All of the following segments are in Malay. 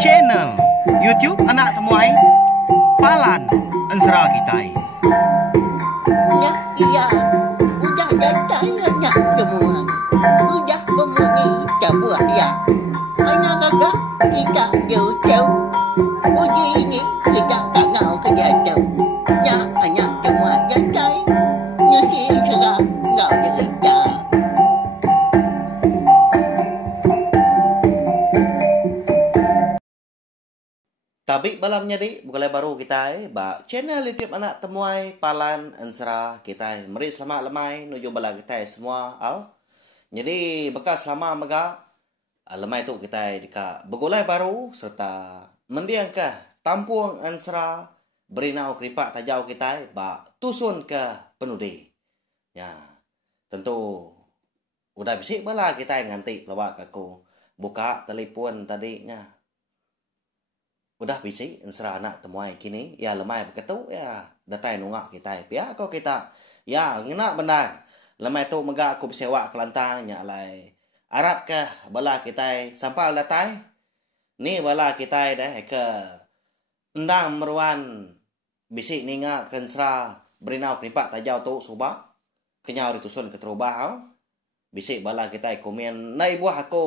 channel YouTube Anak Temuai Palan Ensra Kitai. Ya, iya, udah datang anak semua. Udah memenuhi sebuah ya. Anak kakak kita jauh-jauh. Uji ini kita tak mau kerja jauh. Ya, anak semua datang. Nyusi serah nggak cerita. Tapi malamnya di bukan baru kita ba channel YouTube Anak Temuai Palan Ensra kita. Mari selamat lemai nuju bala kita semua au. Jadi bekas selama mega lemai tu kita dika begulai baru serta mendiangkah tampung Ensra berinau keripak tajau kita ba tusun ke penudi. Ya. Tentu udah bisik bala kita nganti lawak aku buka telefon tadinya. Udah bisik Ensra Anak Temuai kini ya lemai begitu ya datai nungak kita pia kau kita ya ngena benar lemai tu mega aku besewa kelantang nya lai Arab ke bala kita sampal datai ni bala kita dah ke endang meruan bisik ninga ke Ensra berinau kripak tajau tu subak kenyau ditusun ke terubah bisik bala kita komen nai buah aku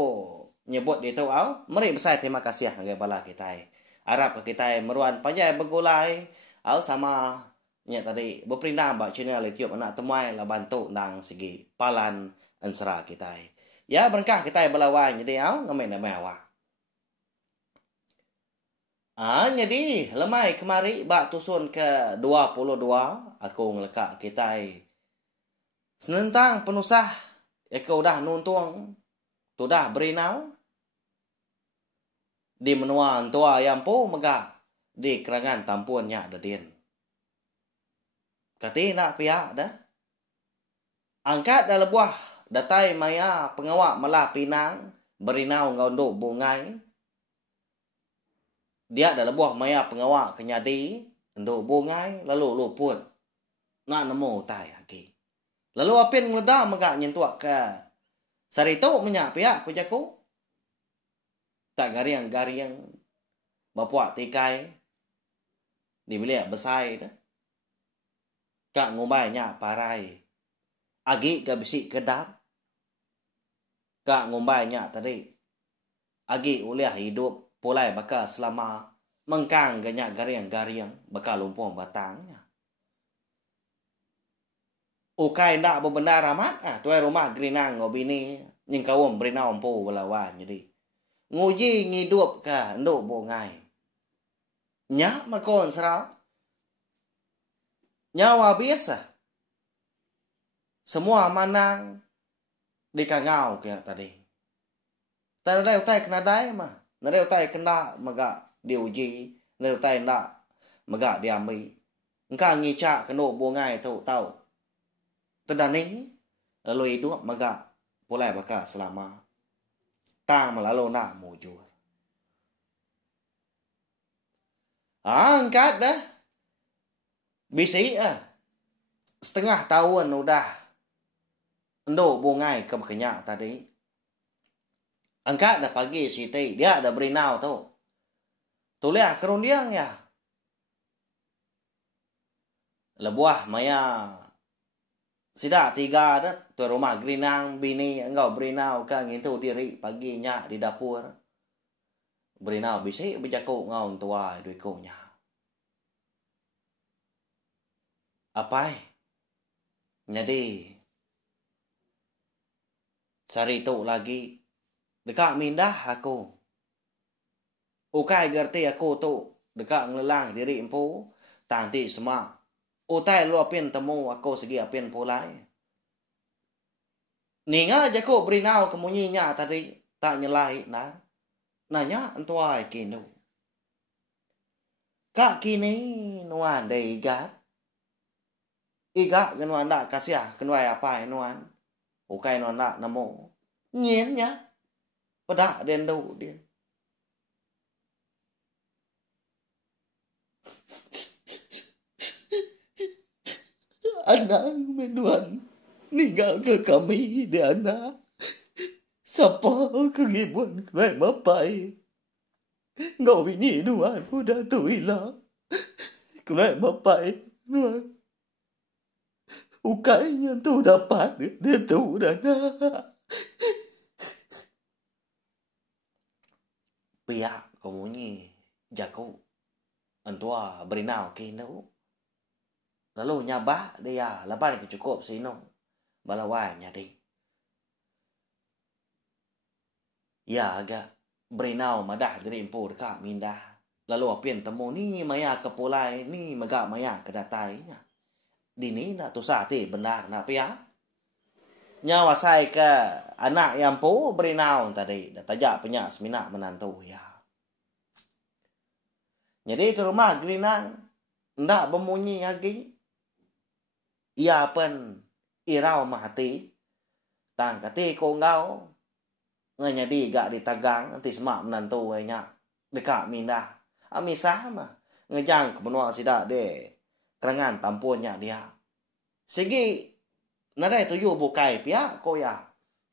nyebut dia tu mari besar terima kasih ngai bala kita Arab kita meruan panjai begulai au sama nya tadi berperintah ba channel YouTube Anak Temuai la bantu nang segi palan Ensra kita. Ya berkah kita belawan jadi au ngamen mewah. Jadi lemai kemari ba tusun ke 22 aku ngelekak kita. Senentang penusah aku dah nuntung tu dah berinau di menua tua yang po mega di kerangan tampunnya ada din. Kati nak pihak dah. Angkat dalam buah datai maya pengawak malah pinang berinau ngondok bungai. Dia dalam buah maya pengawak kenyadi ndok bungai lalu luput. Nak nemu tai lagi. Lalu apin ngeda mega nyentuak ke sarito menyak pihak pujaku. Tak gariang-gariang bapak tikai dibeli besai dah. Kak ngumbaynya parai. Agi ke bisi kedap. Kak ngumbaynya tadi. Agi uliah hidup pulai bakal selama mengkang ganyak gariang-gariang bakal lumpur batangnya. Ukai ndak bebenar amat tuai rumah gerinang ngobini nying kawum berinau empu belawan jadi. Nguji ngidup ka nduk bungai. Nyak makon serau. Nyawa biasa. Semua manang di kangau kaya tadi. Tak ada utai kena dai mah. Nada utai kena maga diuji. Nada utai ndak maga diambil. Engkau ngicak kena bungai tu tahu. Tedani lalu hidup maga pulai bakal selama. Tang malalu nak mujur. Angkat dah. Bisi setengah tahun udah. Nduk bungai ke kenyak tadi. Angkat dah pagi siti. Dia ada berinau tu. Tuliah kerundiang ya. Lebuah maya. Sidak tiga dah. Tu rumah gerinang bini engkau berinau ke ngintu diri paginya di dapur. Berinau bisik berjakuk ngau tua duikunya. Apai? Jadi cari tu lagi dekat mindah aku. Ukai gerti aku tu dekat ngelelang diri empu tanti semak. Utai lu apin temu aku segi apin pulai. Ninga jaku berinau kemunyinya tadi tak nyelai nah. Nanya entuai kinu. Kak kini nuan de igat. Igat kenuan nak kasih kenuai apa nuan. Ukai nuan nak nemu. Nyen nya. Pada den du dia. Anak menuan ninggal ke kami di anak. Siapa kegibuan kenai mapai. Ngau bini nuan udah tuổi lah. Kunai bapai nuan. Ukainya tu dapat dia tu dah nak. Pihak kamunya jago. Antua berinau kino. Lalu nyabah dia lepas cukup sino. Balawanya deh. Ya agak berinau madah dari impu dekat mindah. Lalu apian temu ni maya kepulai ni megak maya kedatainya. Dini nak tu sate benar nak pihak. Nyawa saya ke anak yang pu berinau tadi. Dah tajak punya seminak menantu ya. Jadi ke rumah gerinang. Ndak bemunyi lagi. Ia pun irau mahati. Tang kati ko ngau. Nganyadi gak ditagang. Nanti semak menantu wanya. Dekat mindah. Ami sama. Ngejang ke benua sidak de. Kerangan tampunnya dia. Segi. Nadai tuju bukai pihak ko ya.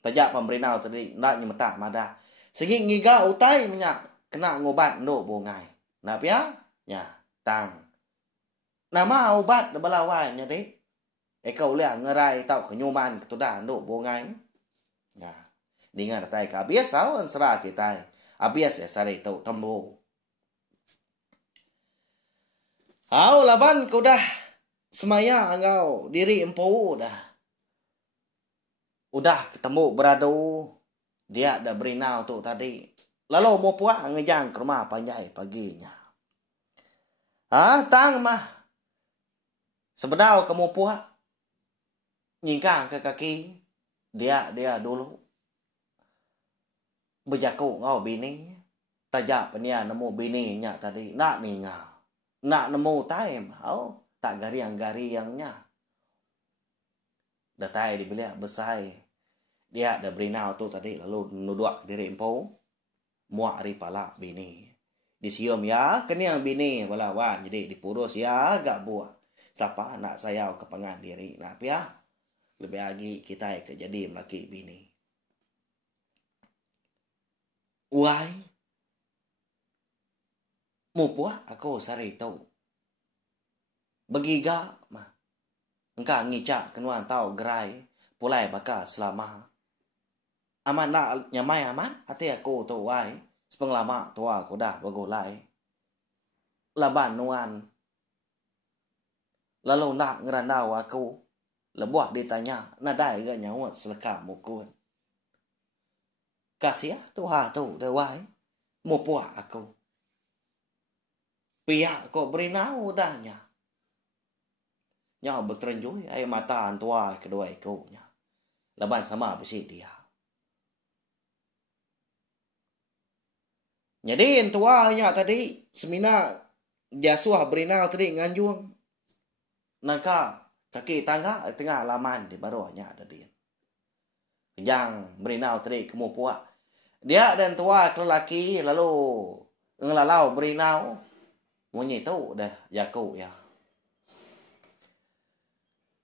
Tajak pemberinau tadi. Ndak nyemetak madah. Segi ngiga utai minyak. Kena ngobat nduk bungai. Nah pihak. Ya. Tang. Nama obat da balawanya deh. Kau lihat ngerai tau kenyuman ketudah nduk bungai. Ya. Dengan tay ka bias sawan serah kita. Abias ya sari tau tembu. Au laban kau dah semaya engkau diri empu dah. Udah ketemu beradu. Dia dah berinau tu tadi. Lalu mau puak ngejang ke rumah panjai paginya. Tang mah. Sebenarnya kamu puak. Nyingkang ke kaki. Dia dulu. Berjaku ngau bini. Tajak penia nemu bini nya tadi. Nak ni ngau. Nak nemu time. Tak gariang-gariangnya. Datai dibeliak besai. Dia dah berinau tu tadi. Lalu nuduak diri empu. Muak ripala bini. Disium ya. Keniang bini. Walawan. Jadi dipurus ya. Gak buat. Siapa nak sayau kepengan diri. Nah ya. Lebih lagi kita kejadi melaki bini. Uai. Mupuah aku sari tau. Begiga mah. Engkau ngicak kenuan tau gerai. Pulai bakal selama. Aman nak nyamai aman. Hati aku tu uai. Sepenglama tua aku dah bagulai. Laban nuan. Lalu nak ngerandau aku. Lebuah ditanya. Nadai gak nyawat seleka mukun. Kasih ya tuha tu dewai. Mupuah aku. Pihak kau berinau dahnya. Nyawa berterenjui. Air mata antua kedua ikunya. Laban sama besi dia. Jadi antuanya tadi. Semina jasuah berinau tadi nganjuang. Nangka kaki tangga tengah laman di baruahnya ada dia. Yang berinau tadi kamu puak. Dia dan tua lelaki lalu ngelalau berinau. Munyi tu dah jaku ya.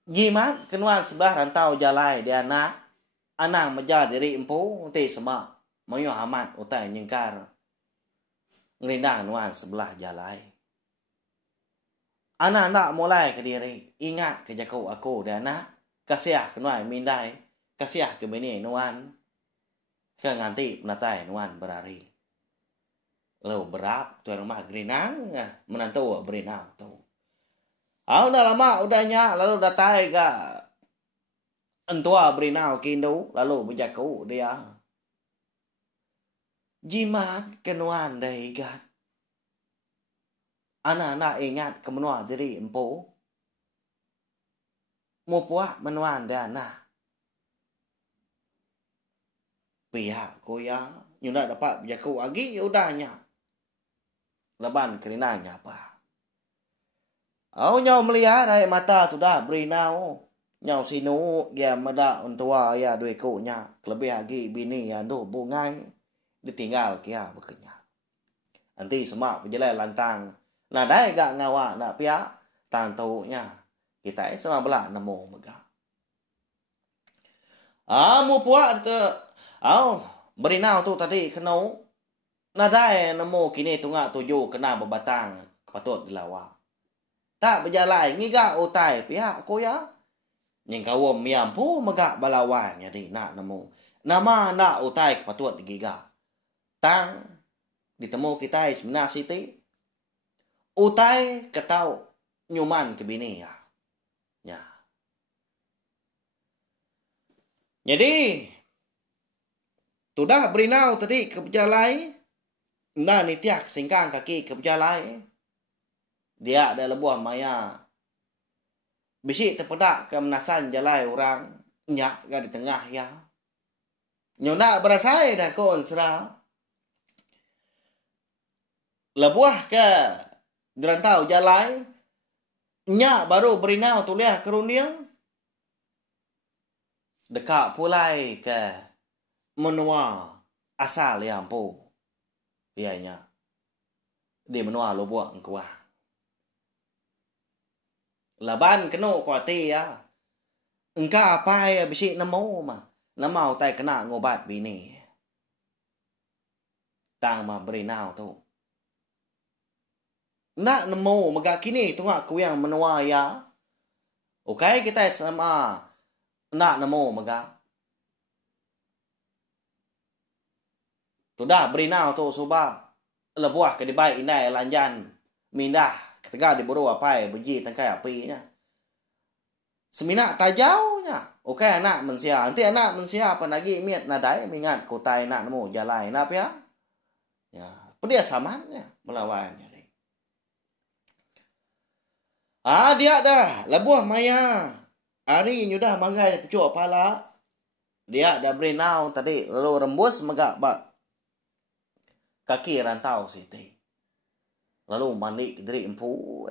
Jimat kenuan sebelah rantau jalai dia anak. Anak menjar diri empu. Nanti semak. Moyo amat utai nyengkar. Ngerindang nuan sebelah jalai. Anak-anak mulai ke diri. Ingat ke jaku aku dan anak. Kasiah kenuan mindai. Kasiah ke bini nuan. Ke nganti penatai nuan berari. Lalu berap tuan rumah gerinang. Menantu berinau tu. Dah lama udahnya. Lalu datai ke. Entua berinau kindu. Lalu berjaku dia. Jimat kenuan daigat. Anak-anak ingat kemenua diri empu. Mupuah menuan dan anak. Pihak ko ya. Nyuna dapat berjaku lagi. Udahnya. Leban kerinanya apa. Nyau melihat air mata tu dah berinau. Nyau sinu. Dia medak untua ya duikunya. Lebih lagi bini yang tu bungai. Ditinggal kia bekerja. Nanti semak berjalan lantang. Nah dah gak ngawak nak pihak. Tantunya. Kita sama belak nemu megah. Mu puak tu. Berinau tu tadi kenau. Nadai namo kini tunga tuju kena berbatang patut dilawa. Tak berjalan ngiga utai pihak ko ya. Nying kawom miam pu megak balawan jadi nak namo. Nama nak utai patut digiga. Tang ditemu kita semina siti. Utai ketau nyuman ke bini ya. Ya. Jadi tudah berinau tadi ke berjalan. Nah ni tiak singkang kaki ke berjalan. Dia ada lebuah maya. Bisi terpedak ke menasan jalai orang. Nyak ke di tengah ya. Nyonak berasai dah kon serah. Lebuah ke gerantau jalai. Nyak baru berinau tuliah keruniang. Dekat pulai ke menua asal yang po. Ianya. Di menua lo buat engkau. Laban kena kuati ya. Engkau apa ya bisi namo mah. Namau tay kena ngobat bini. Tang mah berinau tu. Nak namo magak kini tu ngak ku yang menua ya. Okay kita sama nak namo magak. Tu dah berinau tu subah. Lebuah ke dibai inai lanjan. Mindah ketika diburu apa beji tangkai api nya. Semina tajau nya. Okey anak mensia. Nanti anak mensia apa lagi miat nadai mingat kotai nak nemu jalai nap ya. Ya, pedia samannya melawan jadi. Dia dah lebuah maya. Hari nyudah manggai pucuk pala. Dia dah berinau tadi lalu rembus megak bak kaki rantau siti. Lalu mandi ke diri empu.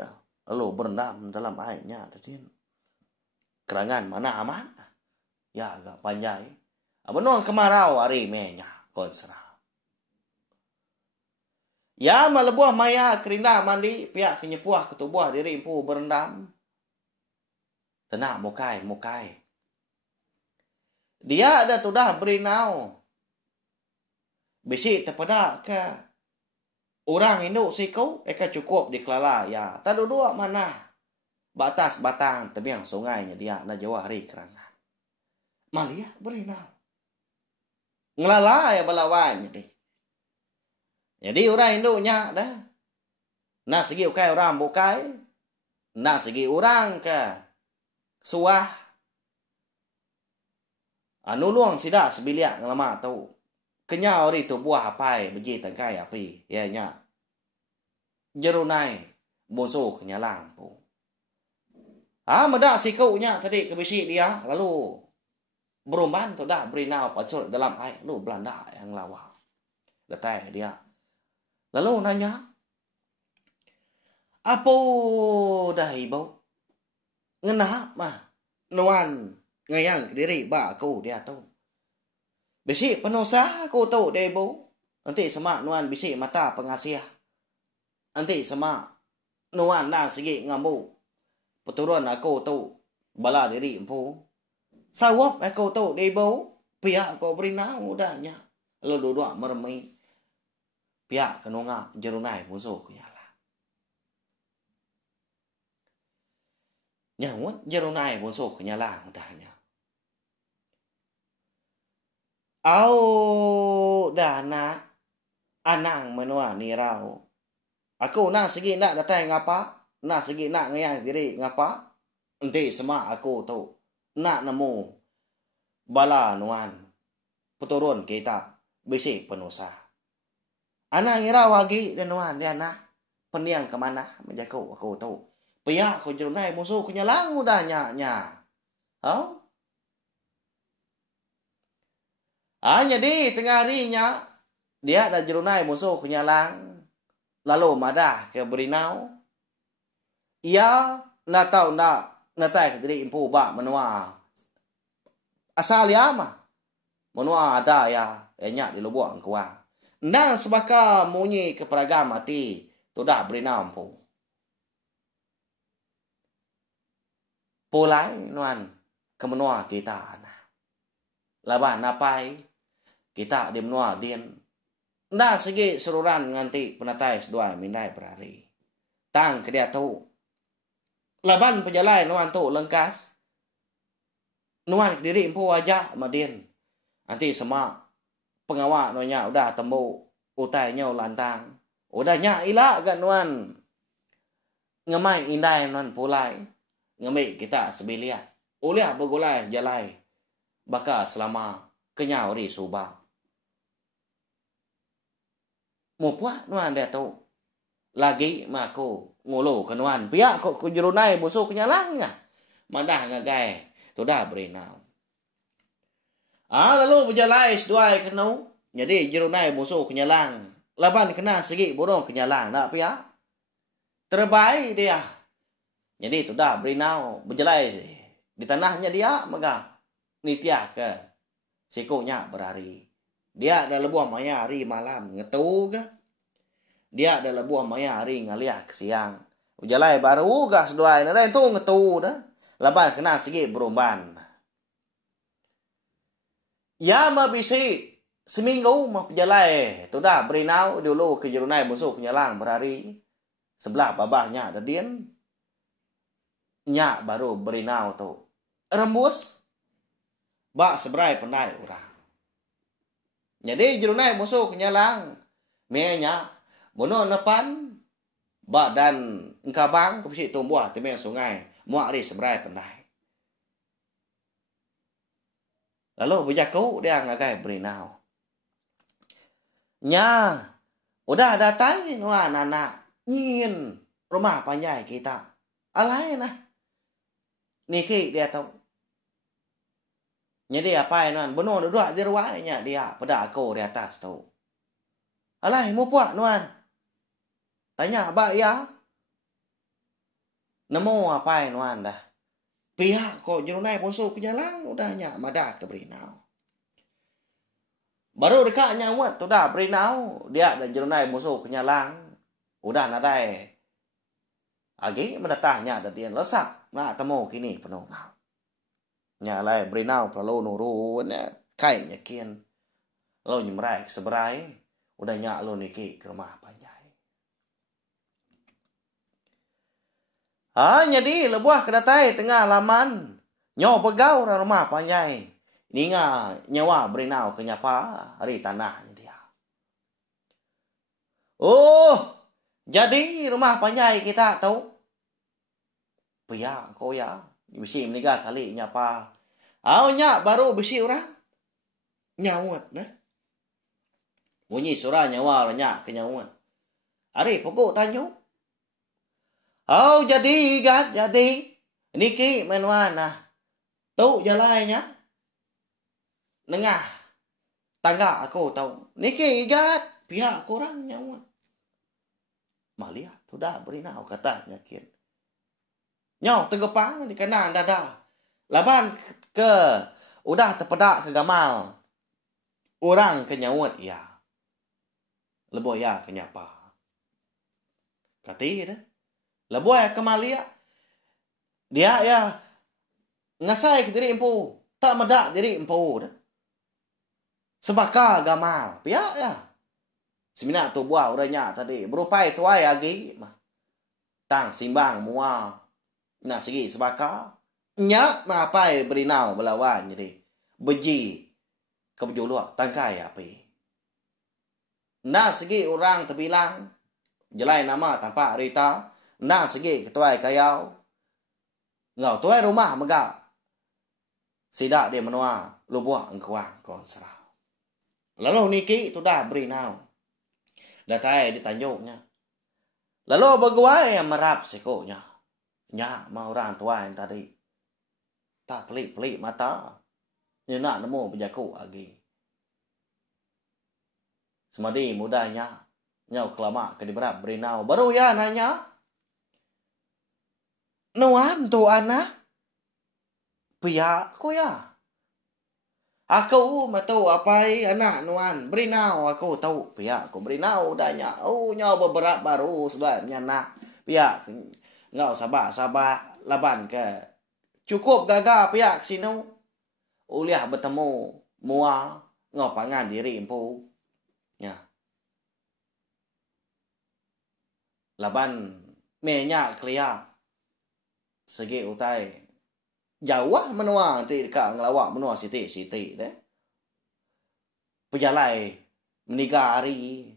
Lalu berendam dalam airnya. Tadi kerangan mana aman. Ya agak panjang. Benuang kemarau hari menya. Konsera. Ya malebuah maya kerinda mandi. Pihak kenyepuah ketubuh diri empu berendam. Tenang mukai. Dia ada tudah berinau. Bisi terpedak ke orang induk siku eka cukup di kelala ya. Tak duduk mana batas batang tebiang sungainya dia na Jawa hari kerangan. Malia berinau. Ngelala ya balawan jadi. Jadi orang induknya dah. Na segi ukai orang bukai. Na segi orang ke suah. Nuluang sidak sebiliak ngelama tahu. Kenyau ri tu buah apai beji tangkai api ya nya. Jerunai bonso kenyalang pu. Medak sikaunya tadi ke bisi dia lalu berumban tu dah berinau pasal dalam air lalu Belanda yang lawa. Datai dia. Lalu nanya, "Apa dah ibu?" Ngena mah nuan ngayang diri ba aku dia tu. Bisi penusa aku tahu deh bu. Nanti semak nuan bisi mata pengasih. Nanti semak nuan nang segi ngambu. Peturun aku tahu bala diri empu. Sawap aku tahu deh bu. Pihak aku berinau udahnya. Lalu duduk meremai. Pihak kenunga jerunai musuh nyala. Nyawut jerunai musuh nyala udahnya. Dana anang menua ni rau. Aku nak segi nak datang ngapa? Nak segi nak ngayang diri ngapa? Enti semak aku tu. Nak nemu bala nuan. Peturun kita bisi penusa. Anak ngira wagi dan nuan dia nak peniang ke mana menjaku aku tu. Pihak aku jerunai musuh kenyalang udah nya. Jadi tengah harinya dia ada jerunai musuh kenyalang. Lalu madah ke berinau. Ia nak tahu nak natai ke diri empu bak menua. Asal ya mah. Menua ada ya. Enyak di lubuk angkuang. Nang sebaka munyi ke peragam mati. Tu dah berinau empu. Pulai nuan ke menua kita. Laban napai. Kita di menua din. Nda segi seruran nganti penatai sedua mindai berari. Tang ke dia tu. Laban pejalai nuan tu lengkas. Nuan diri empu aja madin. Nanti semak pengawak nuanya udah tembu utainya lantang. Udah nya ila kan nuan. Ngemai indai nuan pulai. Ngemai kita sebilia. Uliah begulai jalai. Baka selama kenyau ri subah. Mupwa nuan dia tu. Lagi ma ko ngolo ke nuan. Pihak ko jerunai busuk kenyalangnya. Madah ngagai. Tu dah berinau. Lalu berjalai seduai kenau. Jadi jerunai busuk kenyalang. Laban kena segi burung kenyalang. Tak pihak. Terbaik dia. Jadi tu dah berinau. Berjalai di tanahnya dia. Maka nitiah ke. Sikunya berhari. Dia ada lebuah maya hari malam. Ngetu ke. Dia ada lebuah maya hari ngaliah ke siang. Berjalai baru ke seduai. Nada itu ngetu dah. Laban kena segi berumban. Ya mabisi seminggu mah pejalai. Tu dah berinau dulu ke jerunai busuk kenyalang berhari. Sebelah babahnya ada dian. Nya baru berinau tu. Rembus. Bak seberai pendai orang. Jadi jerunai busuk kenyalang. Menya. Bono nepan. Bak dan engkabang kepisi tumbuh timeng sungai. Muak di seberai pendai. Lalu berjaku dia ngagai berinau. Nya. Udah datang nuan anak. Nyingin rumah panjai kita. Alai nah. Niki dia tahu. Jadi apa nuan? Benar duduk di ruangnya dia. Pada aku di atas tu. Alai mau puak nuan. Tanya abak ya. Nemu apa nuan dah. Pihak kok jerunai busuk kenyalang. Udah nyak madah ke berinau. Baru dekat nyawat tu dah berinau. Dia dan jerunai busuk kenyalang. Udah nadai. Agi mendatahnya ada dia lesak. Nak temu kini penuh ngau. Nyalai berinau perlu nurun. Kai nyakin. Lo nyemrai seberai. Udah nyak lo niki ke rumah panjai. Jadi lebuah kedatai tengah laman. Nyaw pegau rumah panjai. Ninga nyawa berinau ke nyapa. Hari tanahnya dia. Oh. Jadi rumah panjai kita tahu. Pia ko ya. Bisi menikah kali nyapa. Nyak baru bisi orang. Nyawat nah. Bunyi surah nyawa nyak ke nyawat. Hari pokok tanyo. Jadi kan, jadi niki menuana. Tu jalainya. Nengah. Tangga aku tahu. Niki igat pihak kurang nyawa. Malia tu dah berinau katanya kin. Nyau tegepang di kanan dada. Laban ke udah terpedak ke gamal. Orang ke nyawat ya. Lebo ya ke nyapa. Kati dah. Lebuai kemalia. Dia ya. Ngasai ke diri empu. Tak medak diri empu. Sebaka gamal. Pihak ya. Semina tu buah uranya tadi. Berupai tuai lagi. Tang simbang mua. Nak segi sebaka. Nyak mapai berinau belawan jadi. Beji. Kebejuluak. Tangkai api. Nak segi orang terbilang. Jelai nama tanpa rita. Nak segi ketuai kayau. Ngau tuai rumah megak. Sidak dia menua. Lubuah engkuang kon serau. Lalu niki tu dah berinau. Datai ditanjuknya. Lalu berguai yang merap sikonya. Nyak mau orang tua yang tadi. Tak pelik-pelik mata. Dia nak nemu berjaku lagi. Semadi mudahnya. Nyau kelamak ke diberap berinau. Baru ya nanya. Nuan tu anak. Pihak ko ya. Aku tahu apa anak nuan. Berinau aku tahu. Pihak ko berinau danya. Nyau beberapa baru sebabnya nak. Pihak ngau sabak-sabak laban ke. Cukup gagah pihak sini. Uliah bertemu mua. Ngau pangan diri empu. Ya. laban menya kelia segi utai jauh menua nanti dekat ngelawak menua siti deh pejalai menikah hari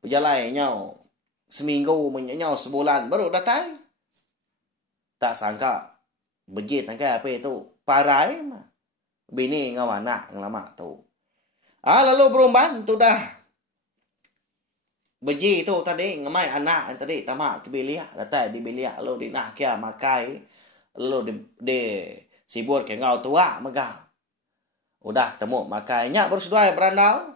pejalai nyau seminggu nyau sebulan baru datang tak sangka bejit tangkai apa itu parai mah bini ngawana ngelama tu lalu berumban tu dah beji tu tadi ngemai anak tadi tamak ke bilik datang di bilik lalu di nak kia makai lalu di sibur ke ngau tua megah udah temu makai nyak berseduai berandau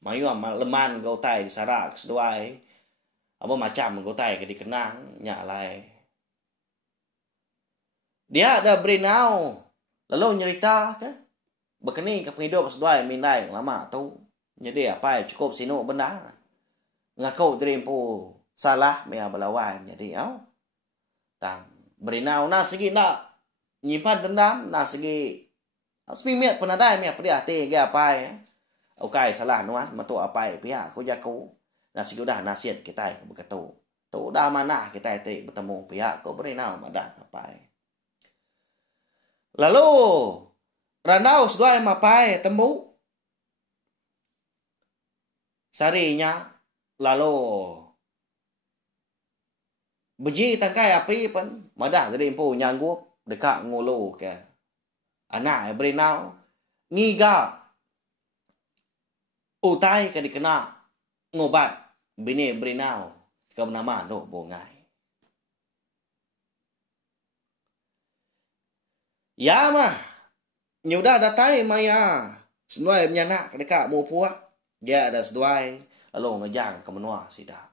mayu leman gau tai di sarak seduai apa macam gau tai ke dikenang nyak lai dia ada berinau lalu nyerita ke berkening ke penghidup seduai mindai lama tu jadi apa cukup sino benar ngaku dreampo salah mea belawan jadi tang berinau na segi nak nyimpan dendam na segi semimiat penadai mea pada hati ge apa okay salah nuan matu apa pihak ko jaku na segi udah nasihat kita ke begitu tu dah mana kita bertemu pihak ko berinau madah apa lalu ranau seduai mapai temu sarinya lalu beji tangkai api pun madah dari empu nyanggup dekat ngulu ke anak berinau ngiga utai ke dikena ngobat bini berinau ke nama do bongai ya mah nyudah datai maya senuai menyanak dekat mu puak dia ada seduai lalu ngejang ke menua sidak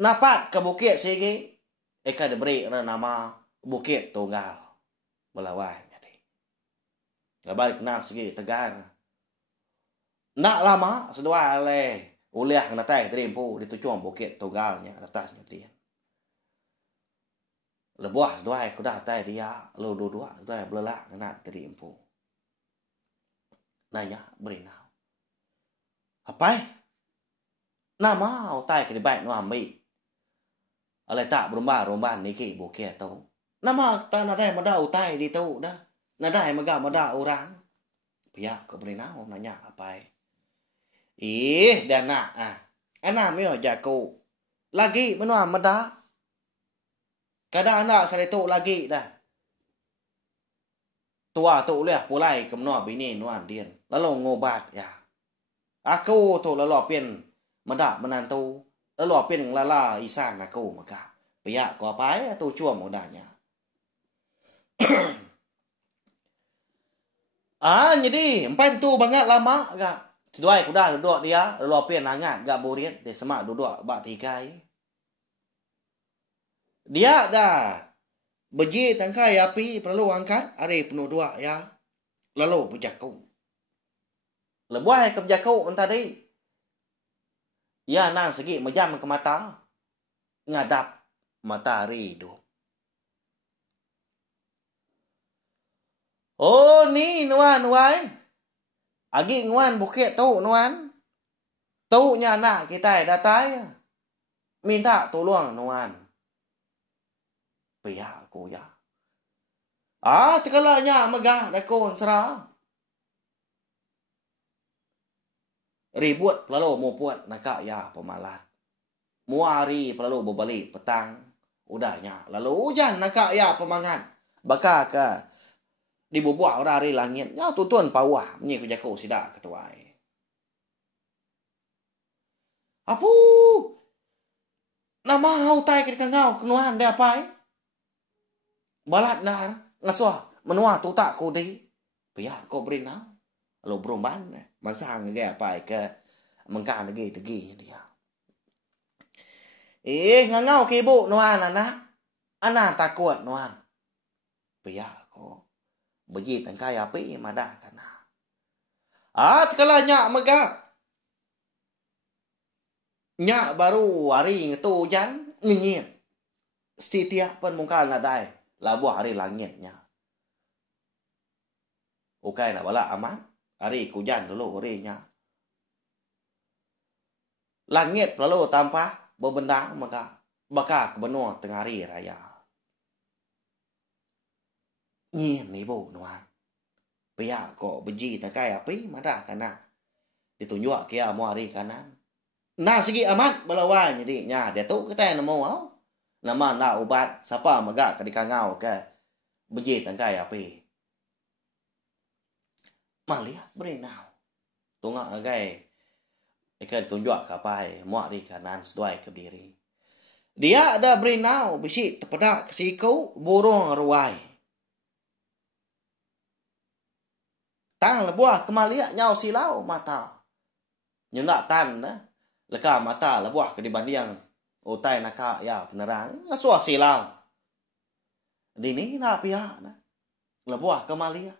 napat ke bukit segi eka diberi nama Bukit Tunggal Belawan jadi labari kena segi tegar nak lama seduai le uliah natai terimpu ditujuan Bukit Tunggalnya atas dia lebuah seduai kuda tai dia lu dua seduai belelak kena terimpu nanya berinau apa nama utai ke dibaik nu ambil alai tak berumba-rumba niki bukit tu nama tak nadai mada utai di tu dah nadai mada orang pihak ke berinau nanya apa dana anak mio jaku lagi menua mada kadang anak seretuk lagi dah tua tu leh pulai ke menua bini nuan dian lalu ngobat ya aku tu lalu pien mada menantu lalu pien lala isan aku maka pihak ko apa tu cua modanya jadi empat tu banget lama gak seduai kuda duduk dia lalu pien hangat gak buriat dia semak duduk bak tikai dia dah beji tangkai api perlu angkat hari penuh dua ya lalu berjaku lebuai ke berjaku tadi ya nang segi majam ke mata ngadap matahari hidup ni nuan agi nuan bukit tu nuan tu nya anak kita datai minta tolong nuan pihak aku ya tekalanya megah dakon serah ribut lalu mau puat nak ya pemalat muari lalu berbalik petang udahnya lalu hujan nak ya pemangan bakal ke dibubuak orang hari langit ya tuntun pawah menyi ku jaku sida ketuai apu nama utai ke kangau kenuan dia apa balat nar ngasuh menua tu tak ko di pihak ko berinau lalu berumban mansang ge apa ke mengkan lagi dia ngangau ke ibu nuan anak takut nuan pihak ko beji tangkai api madah kana tekalanya megah nyak baru hari itu hujan nyinyir setiap pun mungkal nadai labu hari langitnya okay nak bala aman hari hujan dulu harinya Langit lalu tanpa berbentang maka bakal ke benua tengah hari raya. Nhiên ni bu nuan. Pia ko beji ta kai api mada kana. Ditunjuk kia mo hari kanan. Na segi amat balawan jadi nya dia tu kata namo au. Nama na ubat siapa maga ka dikangau ke. Beji ta kai api. Malia berenau. Tunga agai. Ikan tunjuk kapai mo hari kanan sesuai ke diri. Dia ada berenau bisi tepedak kesikau burung ruai. Tang lebuah kemalia nyau silau mata. Nyenak tan na. Leka mata lebuah ke dibanding utai naka ya penerang ngasua silau. Dini na pihak na. Lebuah kemalia.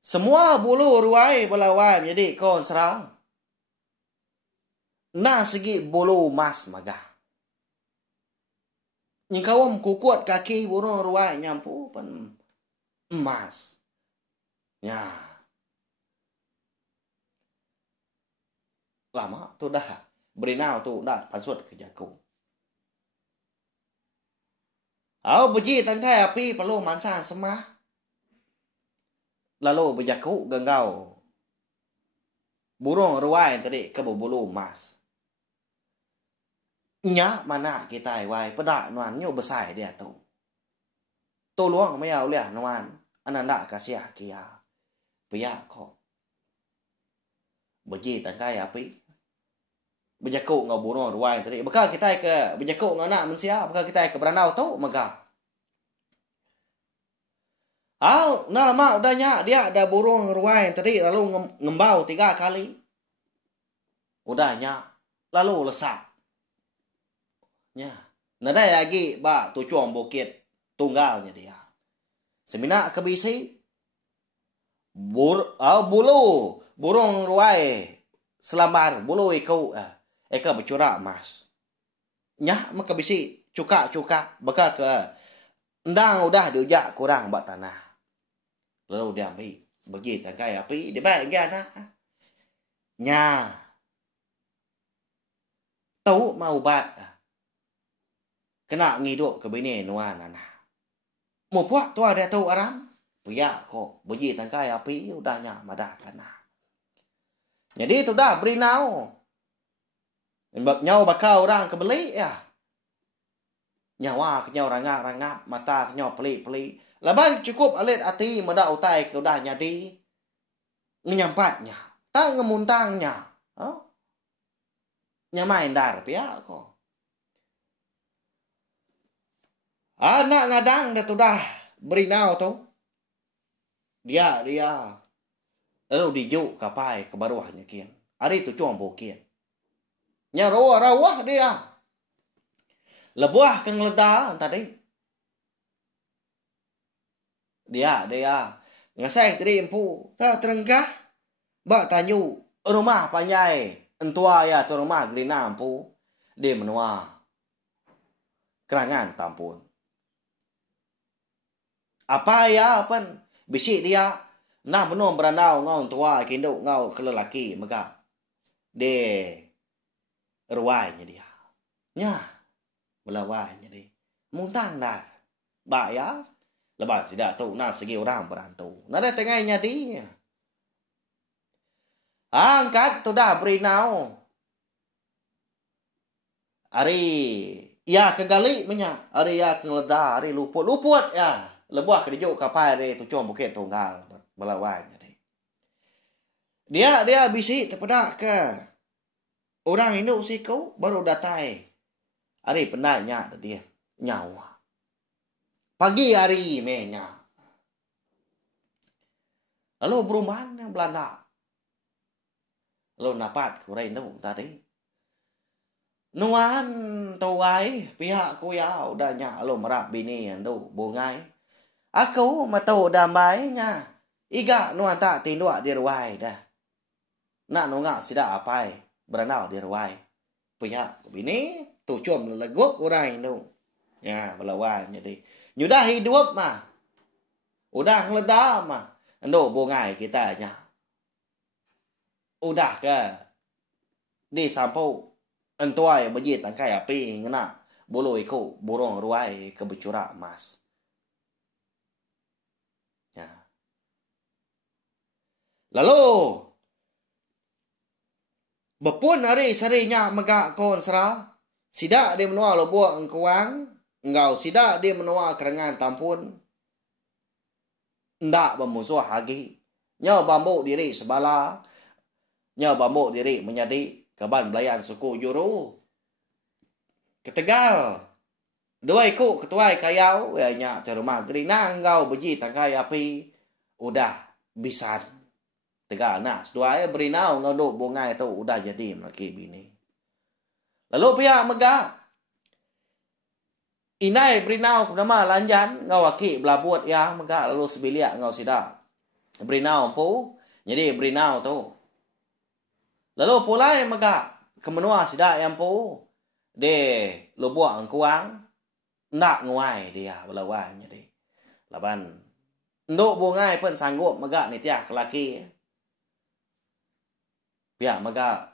Semua bulu ruai belawan jadi kon serang. Na segi bulu emas magah. Nyingkawam kukuat kaki burung ruai nyampu pen emas. Ya. Lama tu dah berenau tu dah pansut ke jaku. Au beji tangkai api perlu mansan semah. Lalu berjaku genggau. Burung ruai tadi ke bulu emas. Nya mana kita wai pedak nuan nyu besar dia tu. Tu luang mai au liah nuan ananda kasia kia. Pia ko. Beji tangkai api. Berjaku ngau burung ruai tadi. Bakal kita ke berjaku ngau nak mensia, bakal kita ke beranau tu maka. Nama udahnya dia ada burung ruai tadi lalu ngembau 3 kali. Udahnya lalu lesak. Ya. Nada lagi ba tujuan bukit tunggalnya dia. Semina kebisi burung ruai selambar bulu ikau eka bercurak emas. Nya maka bisi cuka bakal ke endang udah diujak kurang bak tanah. Lalu dia ambil bagi tangkai api dia baik gana. Nya tahu mau bat kena ngidup ke bini nuan anak. Mau puak tu ada tahu aram. Pia kok bagi tangkai api udahnya madah kana. Jadi tu dah berenau. Bak nyau bakal orang kebeli ya. Nyawa kenyau rangap mata kenyau pelik. Laban cukup alit hati meda utai ke udah jadi nyampatnya. Tak ngemuntangnya. Nyamain dar pia kok. Anak ngadang dah tu dah berenau tu. Dia lalu dijuk kapai ke baruahnya kian. Hari tu cuma bokian. Nya rawah dia. Lebuah ke ngeleda tadi. Dia ngasai tadi empu. Tak terengkah. Bak tanyu rumah panjai. Entua ya tu rumah gelina empu. Dia menua. Kerangan tampun. Apa ya apa bisik dia nah menua beranau ngau tua kinduk ngau ke lelaki maka de ruainya dia nya belawainya dia muntang dah ba ya lepas tidak tahu nah segi orang berantu nah ada tengahnya dia angkat tu dah berenau hari ya kegali menya hari ya keleda hari luput ya lebuah kerja kapal dia tu cuma bukit tunggal belawainya dia bisi terpedak ke orang Indo si kau baru datai hari pendaknya dia nyawa pagi hari menya lalu perumahan yang Belanda lalu napat ke orang Indo tadi nuan tuai pihak ku ya udahnya lalu merap bini Indo bungai aku matau damainya. Iga nuan tak tinduk di ruai dah. Nak nungak sida apai beranau di ruai. Punya bini tu cum legut orang itu. Ya belawan jadi. Nyudah hidup mah. Udah ngeleda mah. Endo bungai kita nya. Udah ke. di sampau entuai bejit tangkai api ngena bolo iko borong ruai ke becura emas. Ya. Lalu bepun hari sarinya megak kon sera sida dia menua lo buat engkauang engkau sida dia menua kerengan tampun ndak bermusuh lagi nyau bambu diri sebala nyau bambu diri menjadi kaban belayan suku Juru ketegal dua ikut ketuai kayau ya nya terumah gerina engkau beji tangkai api udah bisa tegal nah sedua berinau ngau duk bungai tu udah jadi laki bini lalu pihak megah inai berinau nama lanjan ngau aki belabut ya megah lalu sebilia ngau sida berinau pu jadi berinau tu lalu pulai megah kemenua sida yang pu de lo buang kuang nak nguai dia belawai jadi laban nduk bungai pun sanggup megah ni tiak laki pihak megah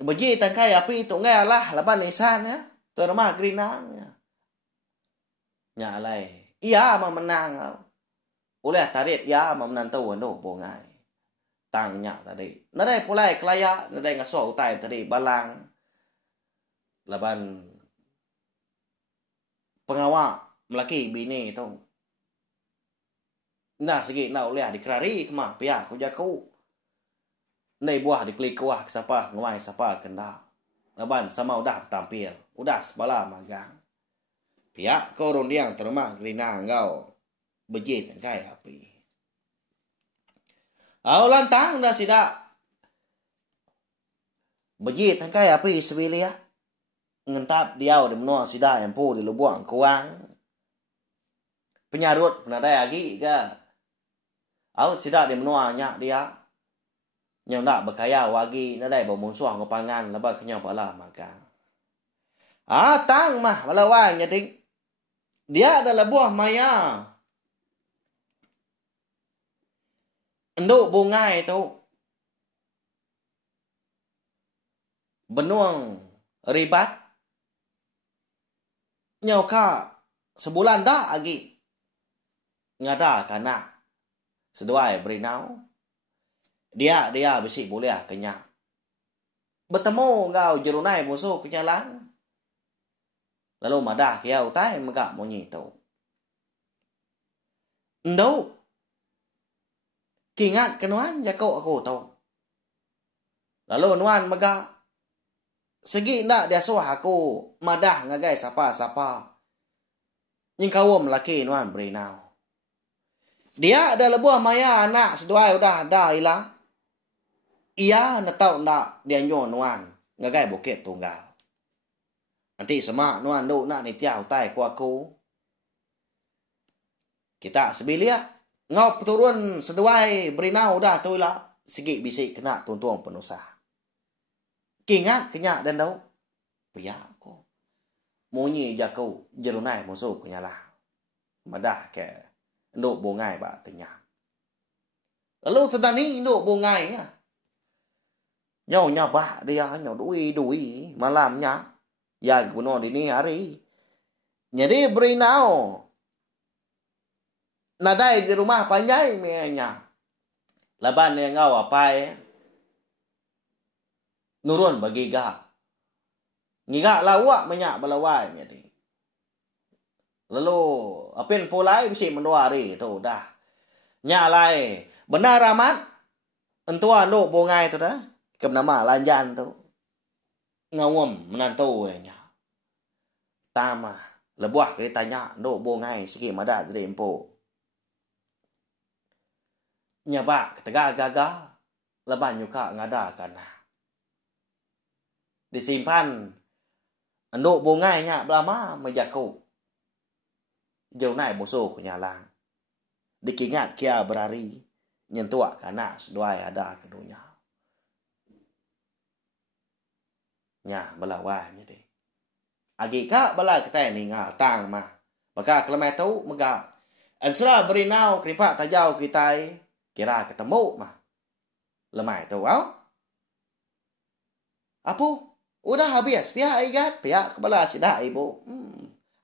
beji tangkai api tu ngai lah laban isan ya tu rumah gerinang ya nyalai iya menang oleh tarik ya menang tu nduk bungai tangnya tadi nadai pulai kelaya nadai ngaso utai tadi balang laban pengawak melaki bini tu nah segi nak oleh dikerari kemah pihak ku jaku nei buah diklik kuah siapa ngawai siapa kena laban sama udah tampil udah sebala magang pihak ko rondiang terima gerina ngau bejit kai api au lantang dah sida bejit kai api sebilia ngentap diau di menua sida yang pu di lubuang kuang penyarut penadai lagi ke au sida di menua nya dia nyong nak berkaya wagi nadai bermusuh ngopangan laba kenyang pala magang tang mah malawai nyadik dia adalah buah maya nduk bungai tu benuang ribat nyau ka sebulan dah lagi ngada kana seduai berinau dia besi boleh kenyang bertemu ngau jerunai musuh kenyalang lalu madah kia utai megak monyi tu ndau kingat kenuan jako aku tu lalu nuan megak segi nak dia suah aku madah ngagai sapa nying kawum laki nuan berinau dia ada lebuah maya anak seduai udah ada ilah ia netau nak dia nuan ngagai bukit tunggal nanti semak nuan du nak ni tiau tai ku aku kita sebilia ngau turun seduai berinau dah tu ilah segi bisik kena tuntung penusah kingat kenyak dan dau pia aku munyi jaku jerunai musuh kunyalah madah ke nduk bungai ba kenyang lalu tadani nduk bungai ya nyau ba dia nyau dui malamnya ya bunuh dini hari jadi berinau nadai di rumah panjai mianya laban yang ngau apa ya nurun bagi ga ngiga lawak menyak balawai jadi lalu apin pulai bisi mendua hari tu dah nyalai benar amat entuan nduk bungai tu dah ke nama lanjan tu ngawam menantu nya tama lebuah ceritanya nduk bungai segi mada jadi empo nyaba ketega gaga leban yuka ngada kana disimpan nduk bungai nya belama mejaku jauh naik musuh kunyalang dikingat kia berari nyentuak kana seduai ada kedunya nya belawai nya deh agi ka bala kita ni nga tang mah maka kelemai tu mega ansra berinau kripa tajau kita kira ketemu mah lemai tu au Apa? Udah habis. Pihak igat. Pihak kepala sidak ibu.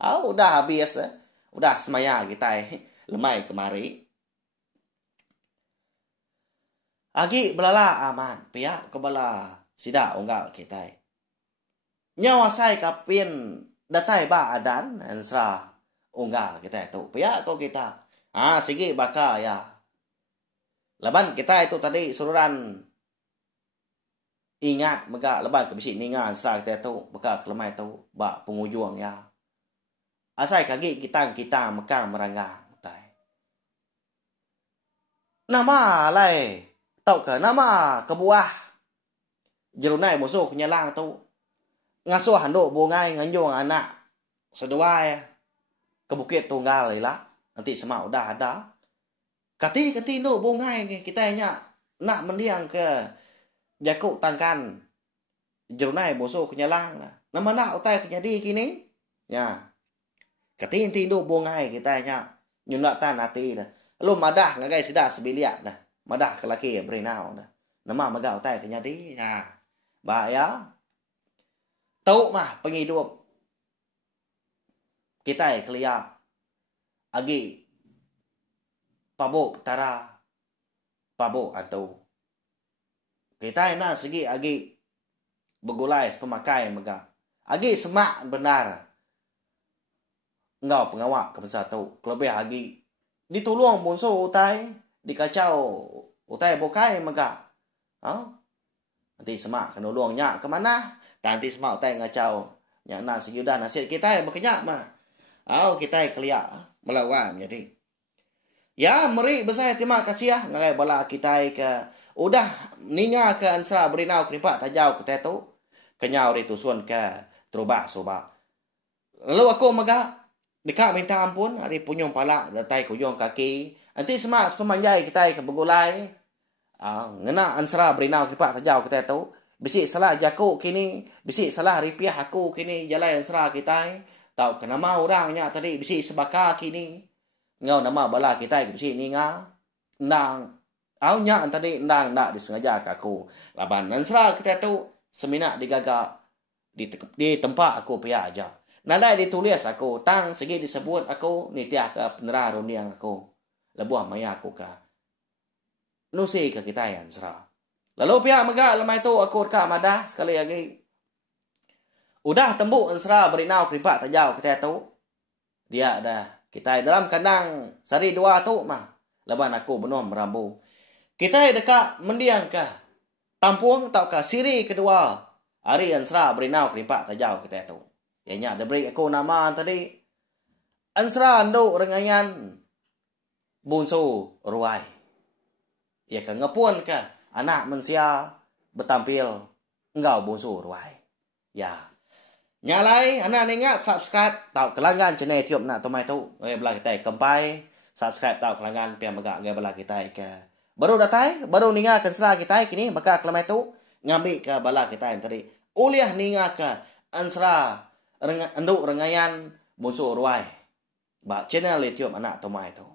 Udah habis. Udah semaya kita lemai kemari. Agi belala aman. Pihak kepala sidak unggal kita. Nyawa saya kapin datai ba adan. Ansra unggal kita itu. Pihak kau kita. Sige baka ya. Laban kita itu tadi sururan ingat maka lebat ke bisi ningan sa kita tu maka kelemai tu ba pengujung ya. Asai kaki kita maka meranggang tai. Nama lai tau ke nama kebuah jerunai musuh nyalang tu ngasuh handuk bungai nganjung anak sedua ya. Ke bukit tunggal lah. Nanti semua udah ada. Kati no bungai kita nya nak mendiang ke jakuk tangkan jerunai musuh nyalang lah. Nama nak utai kenyadi kini. Ya. Kati no bungai kita nya nyunak tan hati dah. Lu madah ngagai sidak sebiliak dah. Madah ke laki berinau dah. Nama maga utai kenyadi. Ya. Ba ya. Tau mah penghidup. Kita kelia. Agi pabok tara pabok atau kita na segi agi begulai pemakai mega agi semak benar engau pengawak ke satu kelebih agi ditulung bonso utai dikacau utai bokai mega nanti semak kena luangnya ke mana nanti semak utai ngacau nya na segi udah nasib kita bekenyak mah kita kelia melawan jadi ya meri besar terima kasih ya ngai bala kita ke udah ninga ke ansra berinau krimpak tajau ke tetu kenyau ri tusun ke terubah soba lalu aku maga dekat minta ampun hari punyong pala datai kuyong kaki nanti semak pemanjai kita ke begulai ngena ansra berinau krimpak tajau ke tetu bisi salah jaku kini bisi salah ripiah aku kini jalai ansra kita tahu kenapa orangnya tadi bisi sebaka kini ngau nama bala kita bisi ni nga nang aunya tadi nang nak disengaja ke aku laban ansra kita tu semina digagak di tempat aku pihak aja nada ditulis aku tang segi disebut aku nitia ke penera rundiang aku lebuah maya aku ka nusi ke kita ya ansra lalu pihak maga lemai tu aku ka madah sekali lagi udah tembuk ansra berinau krimpak tajau kita tu dia dah kita dalam kandang sari dua tu mah leban aku benuh merambu kita dekat mendiang ke tampung tau ke siri kedua hari ansra berinau krimpak tajau kita tu ianya ada beri aku nama tadi ansra anduk rengayan bunsu ruai ya ke ngepun ke anak mensia bertampil engkau bunsu ruai ya nyalai anak ingat subscribe tau kelanggan channel tiup nak tomai tu ngai bela kita kempai subscribe tau kelanggan pia maga ngai bela kita ke baru datai baru ninga kan sera kita kini maka kelamai tu ngambil ke bala kita yang tadi uliah ninga ke ansra enduk rengayan musuh ruai ba channel tiup anak tomai tu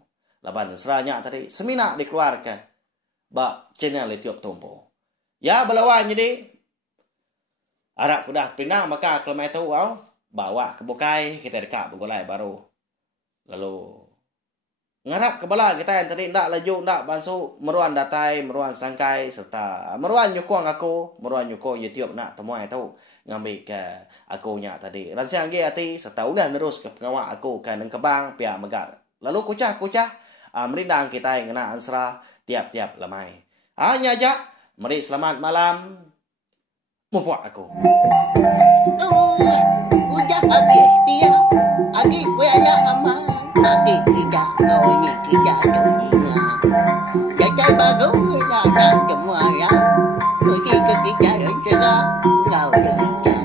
laban seranya tadi semina dikeluarkan ba channel tiup tompo ya belawan jadi Arak kudah pinang maka kelemai tu bawa ke bukai kita dekat begulai baru lalu ngarap ke bala kita yang tadi ndak laju ndak bansu meruan datai meruan sangkai serta meruan nyukong aku meruan nyukong YouTube nak temuai tu ngambil ke aku nya tadi rancang ge ati serta udah terus ke pengawak aku ke nang kebang pihak megak lalu kucah merindang kita yang kena ansra tiap-tiap lemai hanya aja mari selamat malam membuat aku. Udah habis dia. Adik gue ada aman. Adik tidak kau ini tidak terima. Jajah baru nak semua ya. Pergi ke kita yang cerah. Kau cerita.